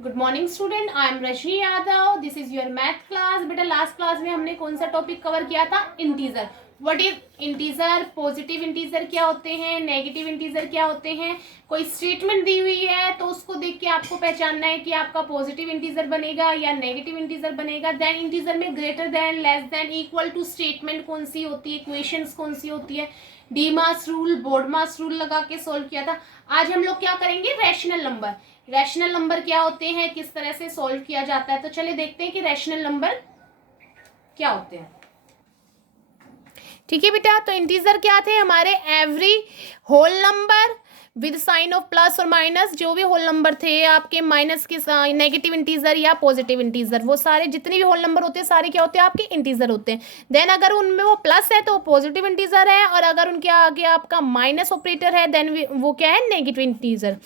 Good morning student, I am Rashmi Yadav. This is your math class. बेटा last class में हमने कौन सा टॉपिक कवर किया था? Integer. What is integer? Positive integer क्या होते हैं, नेगेटिव इंटीजर क्या होते हैं। कोई स्टेटमेंट दी हुई है तो उसको देख के आपको पहचानना है कि आपका पॉजिटिव इंटीजर बनेगा या नेगेटिव इंटीजर बनेगा। देन इंटीजर में greater than, less than, equal to statement कौन सी होती है, इक्वेशंस कौन सी होती है। DMAS rule, BODMAS rule लगा के सोल्व किया था। आज हम लोग क्या करेंगे? Rational number. रैशनल नंबर क्या होते हैं, किस तरह से सॉल्व किया जाता है। तो चलिए देखते हैं कि रैशनल नंबर क्या होते हैं। ठीक है बेटा, तो इंटीजर क्या थे हमारे? Every whole number with sign of plus और माइनस। जो भी होल नंबर थे आपके, माइनस के नेगेटिव इंटीजर या पॉजिटिव इंटीजर, वो सारे जितने भी होल नंबर होते हैं सारे क्या होते हैं? आपके इंटीजर होते हैं। देन अगर उनमें वो प्लस है तो पॉजिटिव इंटीजर है, और अगर उनके आगे आपका माइनस ऑपरेटर है देन वो क्या है? Negative integer.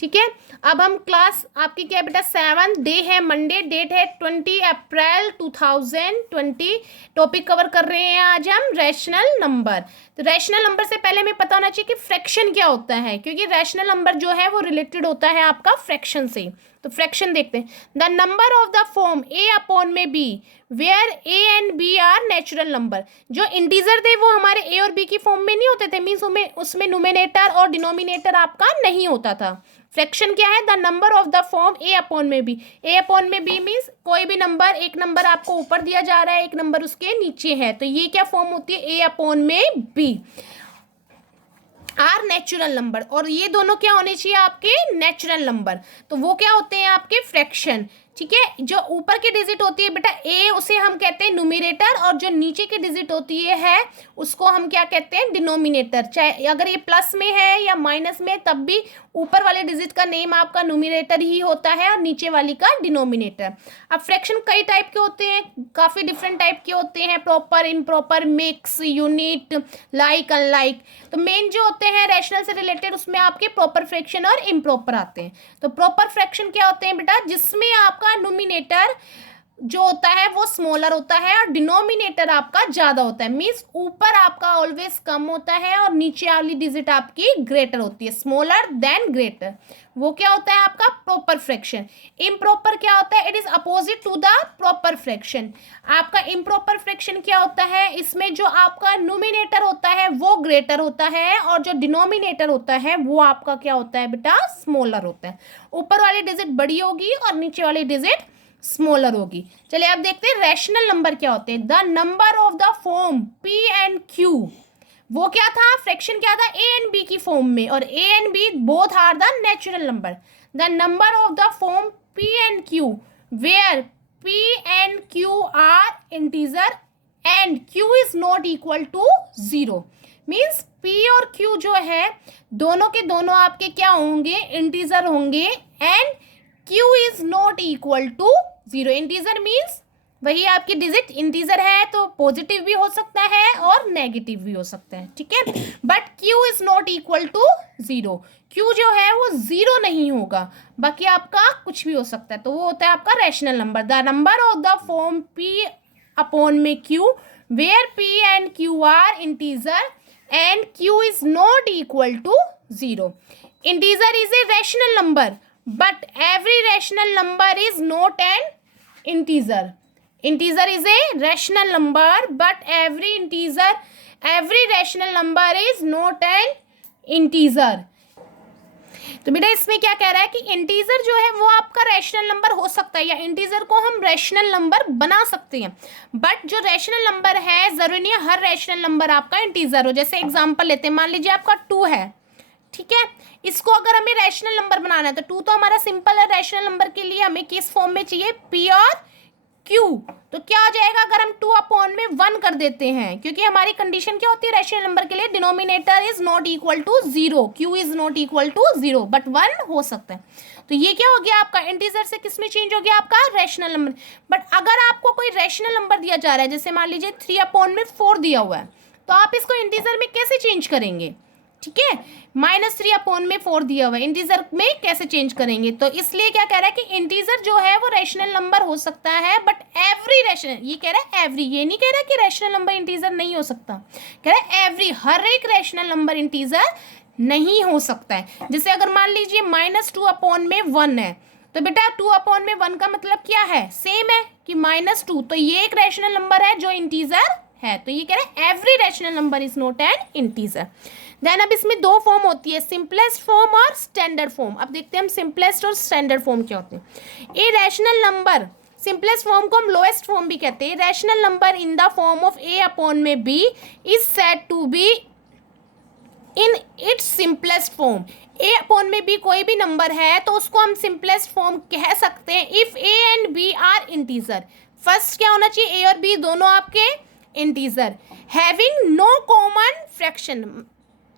ठीक है, अब हम क्लास आपकी क्या है बेटा? 7, डे है मंडे, डेट है 20 अप्रैल 2020। टॉपिक कवर कर रहे हैं आज हम रैशनल नंबर। तो रैशनल नंबर से पहले हमें पता होना चाहिए कि फ्रैक्शन क्या होता है, क्योंकि रैशनल नंबर जो है वो रिलेटेड होता है आपका फ्रैक्शन से। तो फ्रैक्शन देखते हैं। The number of the form A upon में B where A and B are natural number. जो इंटीजर थे वो हमारे ए और बी की फॉर्म में नहीं होते थे, मीन्स उसमें न्यूमेरेटर और डिनोमिनेटर आपका नहीं होता था। फ्रैक्शन क्या है? The number of the form A upon में बी। ए अपॉन में बी मीन्स कोई भी नंबर, एक नंबर आपको ऊपर दिया जा रहा है, एक नंबर उसके नीचे है, तो ये क्या फॉर्म होती है? ए अपॉन में बी आर नेचुरल नंबर। और ये दोनों क्या होने चाहिए? आपके नेचुरल नंबर। तो वो क्या होते हैं? आपके फ्रैक्शन। ठीक है, जो ऊपर की डिजिट होती है बेटा ए, उसे हम कहते हैं न्यूमिरेटर, और जो नीचे की डिजिट होती है उसको हम क्या कहते हैं? डिनोमिनेटर। चाहे अगर ये प्लस में है या माइनस में, तब भी ऊपर वाले डिजिट का नेम आपका न्यूमिरेटर ही होता है और नीचे वाली का डिनोमिनेटर। अब फ्रैक्शन कई टाइप के होते हैं, काफ़ी डिफरेंट टाइप के होते हैं, proper, improper, mix, unit, like, unlike. तो मेन जो होते हैं रैशनल से रिलेटेड, उसमें आपके प्रॉपर फ्रैक्शन और इम्प्रॉपर आते हैं। तो प्रॉपर फ्रैक्शन क्या होते हैं बेटा? जिसमें आपका न्यूमिनेटर जो होता है वो स्मॉलर होता है और डिनोमिनेटर आपका ज्यादा होता है। मीन्स ऊपर आपका ऑलवेज कम होता है और नीचे वाली डिजिट आपकी ग्रेटर होती है, स्मॉलर देन ग्रेटर। वो क्या होता है? आपका प्रॉपर फ्रैक्शन। इम्प्रॉपर क्या होता है? It is opposite to the proper fraction. आपका इम्प्रॉपर फ्रैक्शन क्या होता है? इसमें जो आपका न्यूमिनेटर होता है वो ग्रेटर होता है, और जो डिनोमिनेटर होता है वो आपका क्या होता है बेटा? स्मॉलर होता है। ऊपर वाली डिजिट बड़ी होगी और नीचे वाली डिजिट स्मॉलर होगी। चलिए अब देखते हैं रैशनल नंबर क्या होते हैं। The number of the form P and Q, वो क्या था? फ्रैक्शन क्या था? ए एंड बी की फॉर्म में, और A and B both are the natural number. The number of the form P and Q where P and Q are integer and Q is not equal to 0। Means P और Q जो है दोनों के दोनों आपके क्या होंगे? Integer होंगे, and Q is not equal to 0। Integer means वही आपकी डिजिट इंटीजर है तो पॉजिटिव भी हो सकता है और नेगेटिव भी हो सकता है। ठीक है, but Q is not equal to 0। Q जो है वो 0 नहीं होगा, बाकी आपका कुछ भी हो सकता है, तो वो होता है आपका rational number. The number of the form P upon में Q where P and Q are integer and Q is not equal to 0। Integer is a rational number, but every rational number is not an integer. Integer is a rational number, but every rational number is not an integer. तो बेटा इसमें क्या कह रहा है कि integer जो है वो आपका रैशनल नंबर हो सकता है, या इंटीजर को हम रैशनल नंबर बना सकते हैं, बट जो रैशनल नंबर है जरूरी नहीं है हर रैशनल नंबर आपका इंटीजर हो। जैसे एग्जांपल लेते हैं, मान लीजिए आपका 2 है, ठीक है, इसको अगर हमें रैशनल नंबर बनाना है तो 2 तो हमारा सिंपल है। रैशनल नंबर के लिए हमें किस फॉर्म में चाहिए? पी और क्यू। तो क्या हो जाएगा अगर हम 2 अपॉन में 1 कर देते हैं? क्योंकि हमारी कंडीशन क्या होती है रैशनल नंबर के लिए? Denominator is not equal to 0, Q is not equal to 0, but 1 हो सकता है। तो ये क्या हो गया आपका? इंटीजर से किस में चेंज हो गया? आपका रैशनल नंबर। बट अगर आपको कोई रैशनल नंबर दिया जा रहा है, जैसे मान लीजिए 3 अपॉन में 4 दिया हुआ है, तो आप इसको इंटीजर में कैसे चेंज करेंगे? ठीक है, -3 अपॉन में 4 दिया हुआ है, इंटीजर में कैसे चेंज करेंगे? तो इसलिए क्या कह रहा है कि इंटीजर जो है वो रैशनल नंबर हो सकता है, बट एवरी रैशनल, ये कह रहा है एवरी, ये नहीं कह रहा कि रैशनल नंबर इंटीजर नहीं हो सकता, कह रहा है एवरी, हर एक रैशनल नंबर इंटीजर नहीं हो सकता है। जैसे अगर मान लीजिए -2 अपॉन में 1 है, तो बेटा 2/1 का मतलब क्या है, सेम है कि -2, तो ये एक रैशनल नंबर है जो इंटीजर है। तो ये कह रहे हैं every rational number is not an integer. Then अब इसमें दो फॉर्म होती है, सिंपलेस्ट फॉर्म और स्टैंडर्ड फॉर्म। अब देखते हैं हम सिंपलेस्ट और स्टैंडर्ड फॉर्म क्या होते हैं। A rational number, simplest form को हम लोएस्ट फॉर्म भी कहते हैं। Rational number in the form of a/b is said to be in its simplest form. a/b कोई भी नंबर है तो उसको हम सिंपलेस्ट फॉर्म कह सकते हैं if a and b are integer. First क्या होना चाहिए, a और b दोनों आपके इंटीजर, having no common fraction.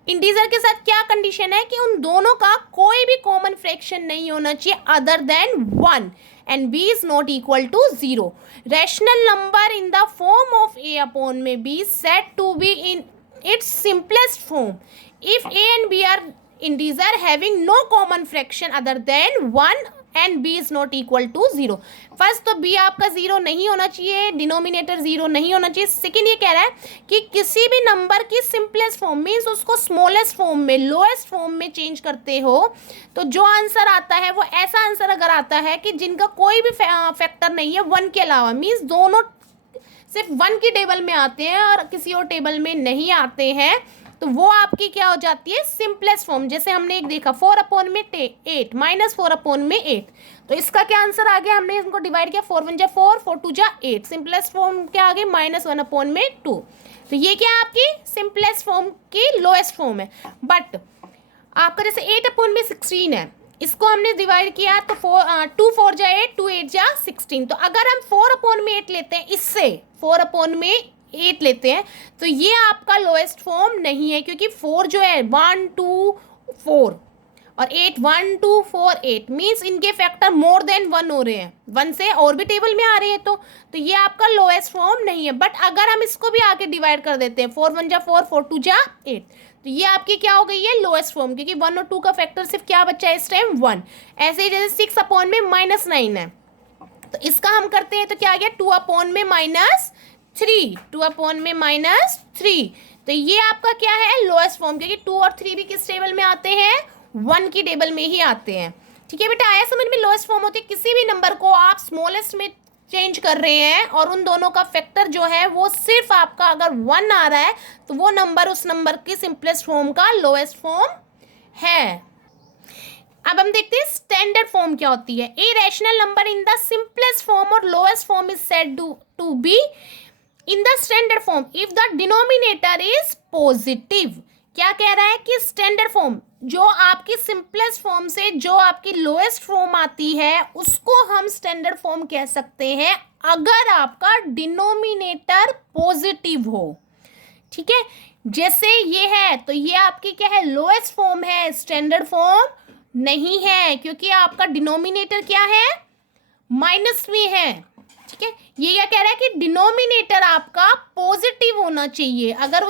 Integer के साथ क्या कंडीशन है कि उन दोनों का कोई भी कॉमन फ्रैक्शन नहीं होना चाहिए other than 1 and b is not equal to 0। Rational number in the form of a/b said to be in its simplest form if a and b are integer having no common fraction other than 1 and b is not equal to 0। First तो b आपका 0 नहीं होना चाहिए, denominator 0 नहीं होना चाहिए। Second ये कह रहा है कि किसी भी नंबर की सिंपलेस्ट फॉर्म मीन्स उसको स्मॉलेस्ट फॉर्म में, लोएस्ट फॉर्म में चेंज करते हो तो जो आंसर आता है वो ऐसा आंसर अगर आता है कि जिनका कोई भी फैक्टर नहीं है 1 के अलावा, मीन्स दोनों सिर्फ 1 की टेबल में आते हैं और किसी और टेबल में नहीं आते हैं, तो वो आपकी क्या हो जाती है, सिंपलेस्ट फॉर्म। जैसे हमने एक देखा 4/8 -4/8, तो इसका क्या आंसर आ गया, हमने इनको डिवाइड किया 4 1 जा 4 4 2 जा 8, सिंपलेस्ट फॉर्म क्या आ गया -1/2। तो ये क्या है आपकी सिंपलेस्ट फॉर्म की लोएस्ट फॉर्म है। बट आपका जैसे 8/16 है, इसको हमने डिवाइड किया तो 2 4 जा 8 2 8 जा 16। तो अगर हम 4/8 लेते हैं, इससे 4/8 लेते हैं तो ये आपका लोएस्ट फॉर्म नहीं है, क्योंकि 4 जो है 1 2 4 और 8 1 2 4 8 मीन्स इनके फैक्टर मोर देन 1 हो रहे हैं, 1 से और भी टेबल में आ रहे हैं, तो ये आपका लोएस्ट फॉर्म नहीं है। बट अगर हम इसको भी आके डिवाइड कर देते हैं 4 1 जा 4 4 2 जा 8, तो ये आपकी क्या हो गई है, लोएस्ट फॉर्म, क्योंकि 1 और 2 का फैक्टर सिर्फ क्या बचा है इस टाइम 1। ऐसे ही जैसे 6/-9 है, तो इसका हम करते हैं तो क्या आ गया 2/-3, 2/-3, तो ये आपका क्या है लोएस्ट फॉर्म, क्योंकि 2 और 3 भी किस टेबल में आते हैं, 1 की टेबल में ही आते हैं। ठीक है बेटा, आया समझ में। लोएस्ट फॉर्म होती है किसी भी नंबर को आप स्मॉलेस्ट में चेंज कर रहे हैं और उन दोनों का फैक्टर जो है वो सिर्फ आपका अगर 1 आ रहा है तो वो नंबर उस नंबर की सिंपलेस्ट फॉर्म का लोएस्ट फॉर्म है। अब हम देखते हैं स्टैंडर्ड फॉर्म क्या होती है। A rational number in the simplest form और lowest form is said to be in the standard form if the denominator is positive. क्या कह रहा है कि स्टैंडर्ड फॉर्म जो आपकी सिंपलेस्ट फॉर्म से जो आपकी लोएस्ट फॉर्म आती है उसको हम स्टैंडर्ड फॉर्म कह सकते हैं अगर आपका डिनोमिनेटर पॉजिटिव हो। ठीक है, जैसे ये है तो ये आपकी क्या है, लोएस्ट फॉर्म है, स्टैंडर्ड फॉर्म नहीं है, क्योंकि आपका डिनोमिनेटर क्या है, माइनस में है। ठीक है, ये क्या कह रहा है कि डिनोमिनेटर आपका पॉजिटिव होना चाहिए। अगर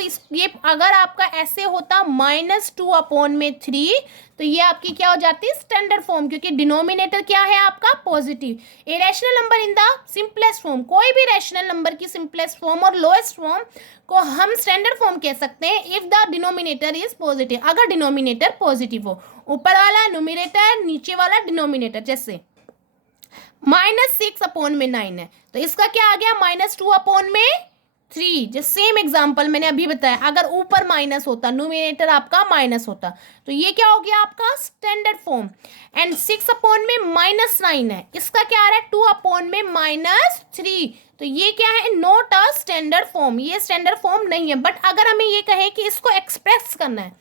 अगर आपका ऐसे होता -2/3 तो ये आपकी क्या हो जाती है, स्टैंडर्ड फॉर्म, क्योंकि डिनोमिनेटर क्या है आपका positive. A rational number in the simplest form, कोई भी रैशनल नंबर की सिंपलेस्ट फॉर्म और लोएस्ट फॉर्म को हम स्टैंडर्ड फॉर्म कह सकते हैं if the denominator is positive, अगर डिनोमिनेटर पॉजिटिव हो। ऊपर वाला न्यूमरेटर, नीचे वाला डिनोमिनेटर, जैसे -6/9 है तो इसका क्या आ गया, -2/3। जो सेम एग्जांपल मैंने अभी बताया, अगर ऊपर माइनस होता, न्यूमरेटर आपका माइनस होता, तो ये क्या हो गया आपका स्टैंडर्ड फॉर्म। एंड 6/-9 है, इसका क्या आ रहा है 2/-3, तो ये क्या है, नॉट अ स्टैंडर्ड फॉर्म, ये स्टैंडर्ड फॉर्म नहीं है। बट अगर हमें ये कहे कि इसको एक्सप्रेस करना है,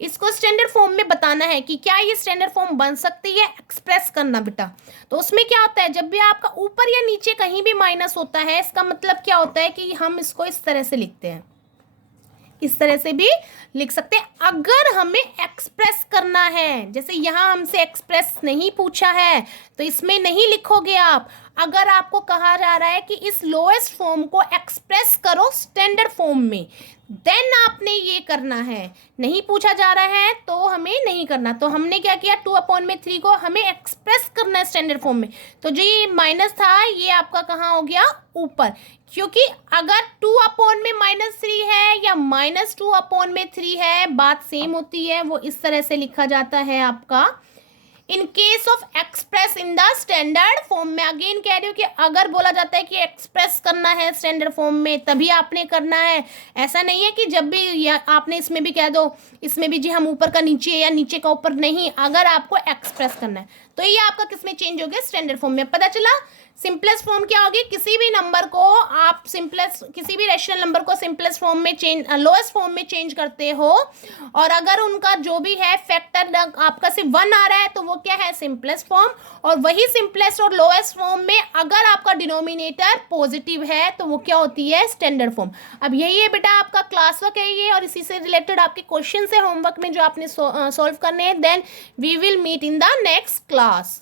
इसको स्टैंडर्ड फॉर्म में बताना है कि क्या ये स्टैंडर्ड फॉर्म बन सकती है, एक्सप्रेस करना बेटा, तो उसमें क्या होता है, जब भी आपका ऊपर या नीचे कहीं भी माइनस होता है, इसका मतलब क्या होता है कि हम इसको इस तरह से लिखते हैं, इस तरह से भी लिख सकते हैं अगर हमें एक्सप्रेस करना है। जैसे यहाँ हमसे एक्सप्रेस नहीं पूछा है तो इसमें नहीं लिखोगे आप। अगर आपको कहा जा रहा है कि इस लोएस्ट फॉर्म को एक्सप्रेस करो स्टैंडर्ड फॉर्म में, देन आपने ये करना है। नहीं पूछा जा रहा है तो हमें नहीं करना। तो हमने क्या किया, 2/3 को हमें एक्सप्रेस करना है स्टैंडर्ड फॉर्म में। तो जो ये माइनस था ये आपका कहाँ हो गया, ऊपर, क्योंकि अगर 2/-3 है या -2/3 है, बात सेम होती है। वो इस तरह से लिखा जाता है आपका in case of express in the standard form में, अगेन कह रही हूँ कि अगर बोला जाता है कि एक्सप्रेस करना है स्टैंडर्ड फॉर्म में तभी आपने करना है। ऐसा नहीं है कि जब भी आपने इसमें भी कह दो, इसमें भी जी हम ऊपर का नीचे या नीचे का ऊपर, नहीं, अगर आपको एक्सप्रेस करना है तो ये आपका किसमें चेंज हो गया, स्टैंडर्ड फॉर्म में। पता चला सिंपलेस्ट फॉर्म क्या होगी, किसी भी नंबर को आप सिंपलेस्ट, किसी भी रेशनल नंबर को सिंपलेस्ट फॉर्म में चेंज, लोएस्ट फॉर्म में चेंज करते हो, और अगर उनका जो भी है फैक्टर आपका सिर्फ 1 आ रहा है तो वो क्या है, सिंपलेस्ट फॉर्म। और वही सिंपलेस्ट और लोएस्ट फॉर्म में अगर आपका डिनोमिनेटर पॉजिटिव है तो वो क्या होती है, स्टैंडर्ड फॉर्म। अब यही है बेटा आपका क्लास वर्क है ये, और इसी से रिलेटेड आपके क्वेश्चन है होमवर्क में जो आपने सॉल्व करने हैं। Then we will meet in the next class.